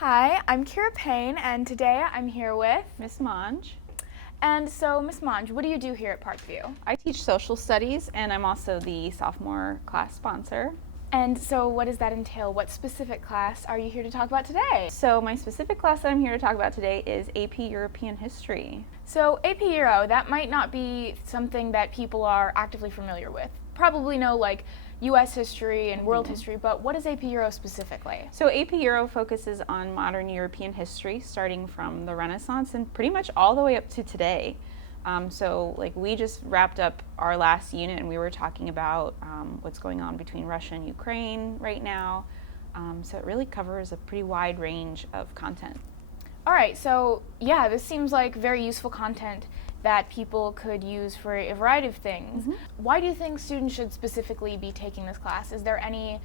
Hi, I'm Kira Payne, and today I'm here with Miss Monge. And so, Miss Monge, what do you do here at Parkview? I teach social studies and I'm also the sophomore class sponsor. And so, what does that entail? What specific class are you here to talk about today? So my specific class that I'm here to talk about today is AP European History. So, AP Euro, that might not be something that people are actively familiar with. Probably know like US history and world history, but what is AP Euro specifically? So AP Euro focuses on modern European history starting from the Renaissance and pretty much all the way up to today. We just wrapped up our last unit and we were talking about what's going on between Russia and Ukraine right now. So it really covers a pretty wide range of content. All right, so yeah, this seems like very useful content that people could use for a variety of things. Why do you think students should specifically be taking this class? Is there any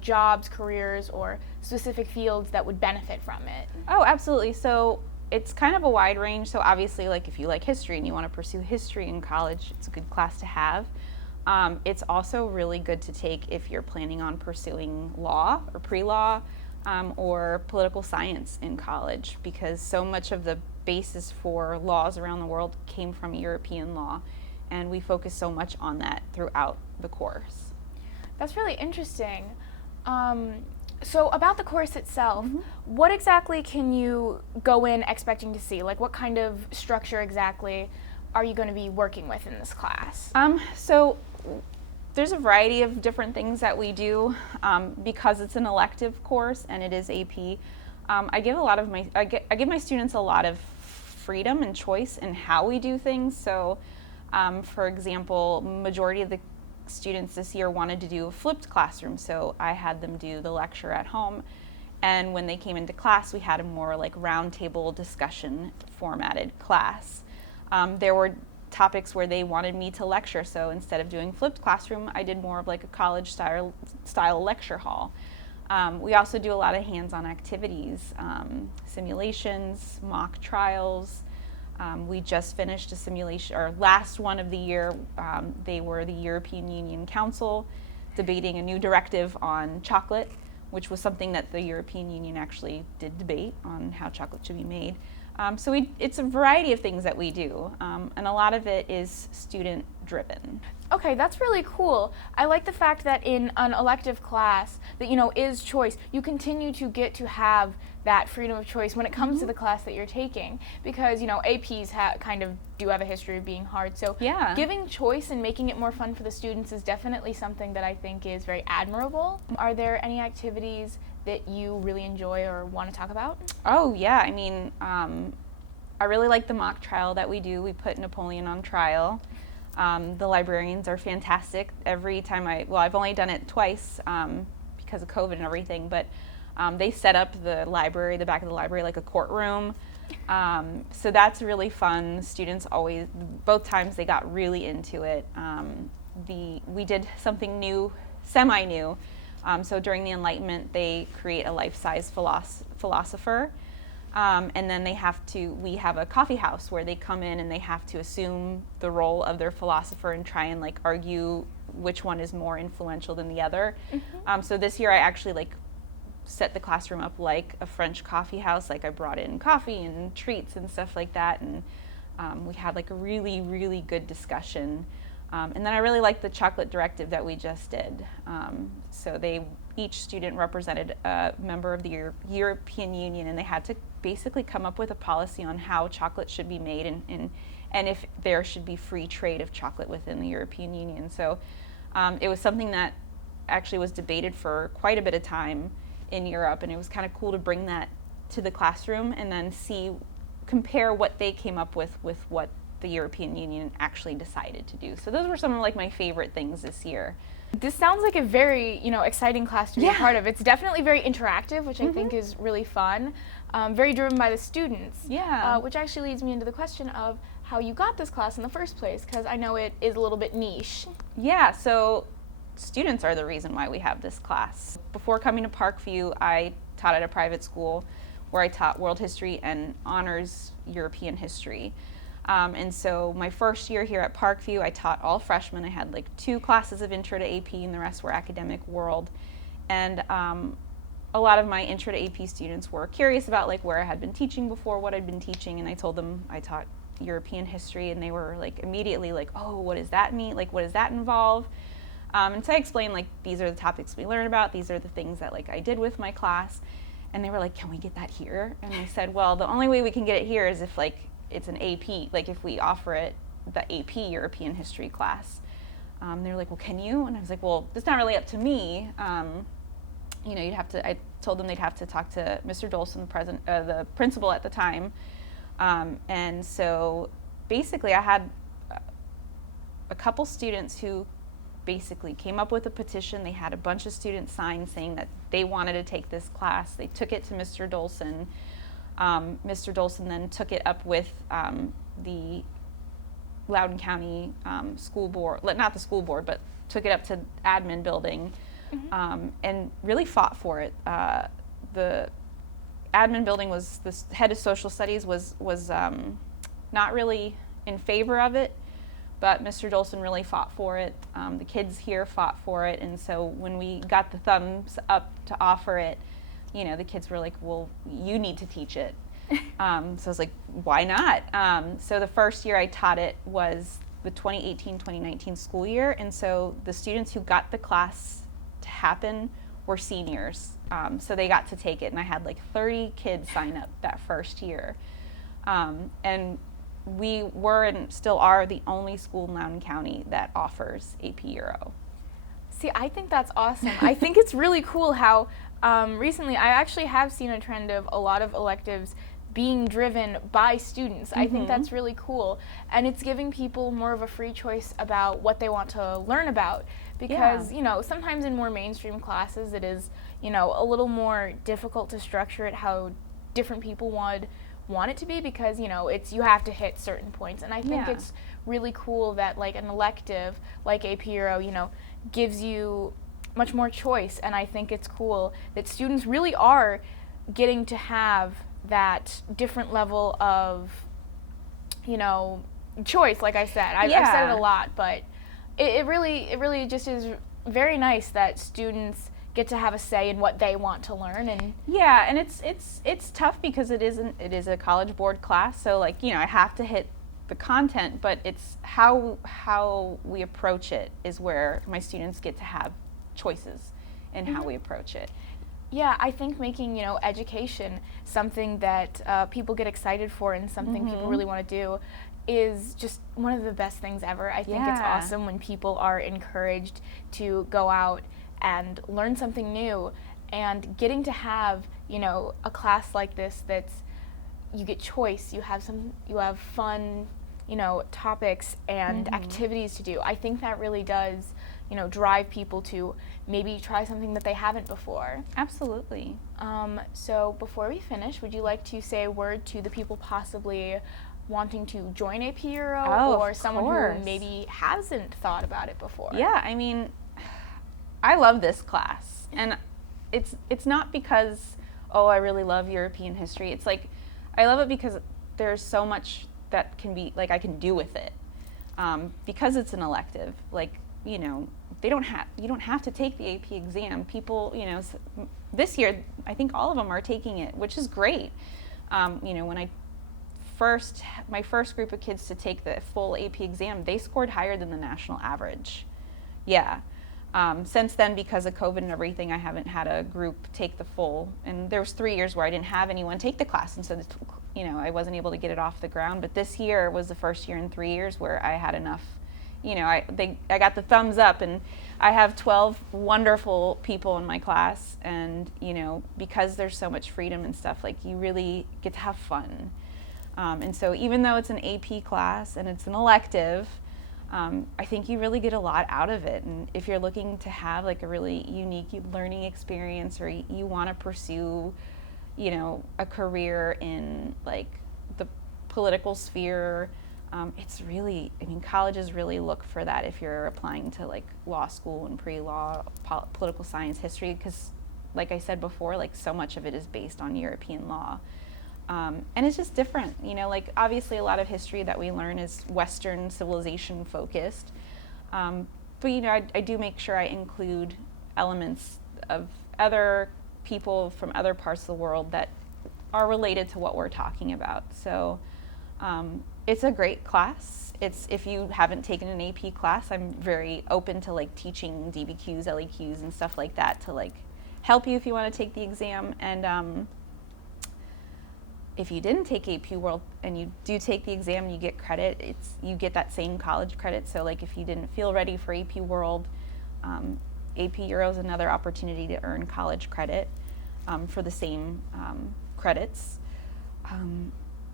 jobs, careers, or specific fields that would benefit from it? Oh, absolutely. So it's kind of a wide range. So obviously, like if you like history and you want to pursue history in college, it's a good class to have. It's also really good to take if you're planning on pursuing law or pre-law or political science in college, because so much of the basis for laws around the world came from European law, and we focus so much on that throughout the course. That's really interesting. So about the course itself, what exactly can you go in expecting to see? Like what kind of structure exactly are you going to be working with in this class? So there's a variety of different things that we do because it's an elective course and it is AP. I give my students a lot of freedom and choice in how we do things. So, for example, majority of the students this year wanted to do a flipped classroom, so I had them do the lecture at home. And when they came into class, we had a more like roundtable discussion formatted class. There were topics where they wanted me to lecture, so instead of doing flipped classroom, I did more of like a college style lecture hall. We also do a lot of hands-on activities, simulations, mock trials. We just finished a simulation, our last one of the year. They were the European Union Council debating a new directive on chocolate, which was something that the European Union actually did debate on how chocolate should be made. It's a variety of things that we do, and a lot of it is student driven. Okay, that's really cool. I like the fact that in an elective class that, is choice, you continue to get to have that freedom of choice when it comes to the class that you're taking, because, APs kind of do have a history of being hard. So Yeah. giving choice and making it more fun for the students is definitely something that I think is very admirable. Are there any activities that you really enjoy or want to talk about? Oh yeah, I really like the mock trial that we do. We put Napoleon on trial. The librarians are fantastic. Every time I've only done it twice because of COVID and everything, but they set up the back of the library like a courtroom. So that's really fun. Students both times they got really into it. We did something new, semi-new. So during the Enlightenment, they create a life-size philosopher. And then we have a coffee house where they come in and they have to assume the role of their philosopher and try and like argue which one is more influential than the other. So this year I actually set the classroom up like a French coffee house. Like I brought in coffee and treats and stuff like that. And we had like a really, really good discussion. And then I really liked the chocolate directive that we just did. Each student represented a member of the European Union, and they had to basically come up with a policy on how chocolate should be made and if there should be free trade of chocolate within the European Union. So it was something that actually was debated for quite a bit of time in Europe, and it was kind of cool to bring that to the classroom and then compare what they came up with what the European Union actually decided to do. So those were some of my favorite things this year. This sounds like a very, exciting class to be a part of. It's definitely very interactive, which I think is really fun. Very driven by the students. Yeah. Which actually leads me into the question of how you got this class in the first place, because I know it is a little bit niche. Yeah, so students are the reason why we have this class. Before coming to Parkview, I taught at a private school where I taught world history and honors European history. And so my first year here at Parkview, I taught all freshmen. I had 2 classes of intro to AP and the rest were academic world. And a lot of my intro to AP students were curious about like where I had been teaching before, what I'd been teaching, and I told them I taught European history, and they were like immediately like, oh, what does that mean? Like, what does that involve? And so I explained like, these are the topics we learn about, these are the things that like I did with my class, and they were like, can we get that here? And I said, well, the only way we can get it here is if like it's an AP, like if we offer it the AP European history class. They were like, well, can you? And I was like, well, it's not really up to me. You know, you'd have to, I told them they'd have to talk to Mr. Dolson, the principal at the time. And so basically I had a couple students who basically came up with a petition. They had a bunch of students sign saying that they wanted to take this class. They took it to Mr. Dolson. Mr. Dolson then took it up with the Loudoun County school board, not the school board, but took it up to admin building. And really fought for it. The admin building was, the head of social studies was not really in favor of it, but Mr. Dolson really fought for it. The kids here fought for it, and so when we got the thumbs up to offer it, you know, the kids were like, well, you need to teach it. So I was like, why not? So the first year I taught it was the 2018-2019 school year, and so the students who got the class to happen were seniors, so they got to take it, and I had like 30 kids sign up that first year, and we were and still are the only school in Loudoun County that offers AP Euro. See, I think that's awesome. I think it's really cool how recently I actually have seen a trend of a lot of electives being driven by students. I think that's really cool, and it's giving people more of a free choice about what they want to learn about, because you know, sometimes in more mainstream classes it is, you know, a little more difficult to structure it how different people would want it to be, because you know, it's, you have to hit certain points, and I think it's really cool that like an elective like AP Euro, you know, gives you much more choice, and I think it's cool that students really are getting to have that different level of, you know, choice. Like I said, I've said it a lot, but it really just is very nice that students get to have a say in what they want to learn. And and it's tough because it is a College Board class, so like, you know, I have to hit the content, but it's how we approach it is where my students get to have choices in how we approach it. Yeah, I think making, you know, education something that people get excited for and something people really want to do is just one of the best things ever. I think it's awesome when people are encouraged to go out and learn something new, and getting to have, you know, a class like this that's, you get choice, you have fun, you know, topics and activities to do. I think that really does, you know, drive people to maybe try something that they haven't before. Absolutely. So before we finish, would you like to say a word to the people possibly wanting to join AP Euro, or someone who maybe hasn't thought about it before? Yeah, I mean, I love this class, and it's not because, oh, I really love European history. It's like, I love it because there's so much that can be, like, I can do with it. Because it's an elective, like, you know, you don't have to take the AP exam. People, you know, this year, I think all of them are taking it, which is great. You know, when my first group of kids to take the full AP exam, they scored higher than the national average. Yeah. Since then, because of COVID and everything, I haven't had a group take the full, and there was 3 years where I didn't have anyone take the class, and so you know, I wasn't able to get it off the ground. But this year was the first year in 3 years where I had enough. You know, I got the thumbs up, and I have 12 wonderful people in my class, and you know, because there's so much freedom and stuff, like, you really get to have fun. And so even though it's an AP class and it's an elective, I think you really get a lot out of it. And if you're looking to have like a really unique learning experience, or you want to pursue, you know, a career in like the political sphere, it's really, I mean, colleges really look for that if you're applying to like law school and pre-law, political science, history, because like I said before, like so much of it is based on European law. And it's just different, you know, like obviously a lot of history that we learn is Western civilization focused. But, you know, I do make sure I include elements of other people from other parts of the world that are related to what we're talking about. So it's a great class. If you haven't taken an AP class, I'm very open to like teaching DBQs, LEQs, and stuff like that to like help you if you want to take the exam. And if you didn't take AP World and you do take the exam, you get credit. You get that same college credit. So like if you didn't feel ready for AP World, AP Euro is another opportunity to earn college credit for the same credits.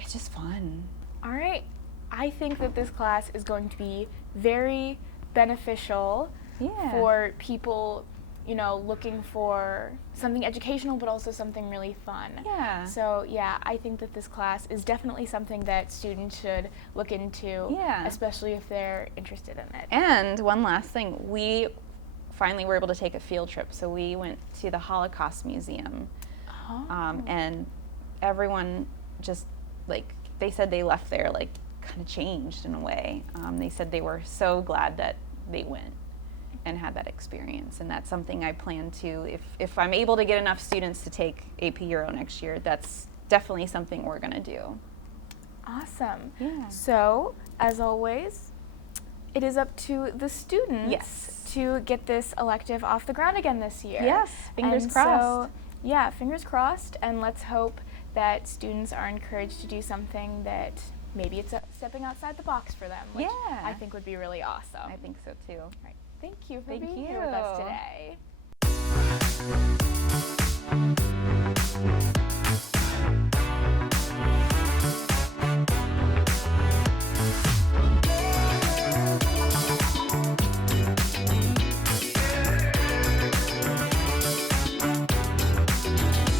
It's just fun. All right. I think that this class is going to be very beneficial for people, you know, looking for something educational but also something really fun. Yeah. So yeah, I think that this class is definitely something that students should look into, especially if they're interested in it. And one last thing, we finally were able to take a field trip. So we went to the Holocaust Museum, and everyone just like, they said they left there like kind of changed in a way. They said they were so glad that they went and had that experience, and that's something I plan to, if I'm able to get enough students to take AP Euro next year, that's definitely something we're going to do. Awesome. Yeah. So, as always, it is up to the students to get this elective off the ground again this year. Yes, fingers crossed. So, yeah, fingers crossed, and let's hope that students are encouraged to do something that maybe it's stepping outside the box for them, which I think would be really awesome. I think so too. All right. Thank you for Thank being you. here with us today.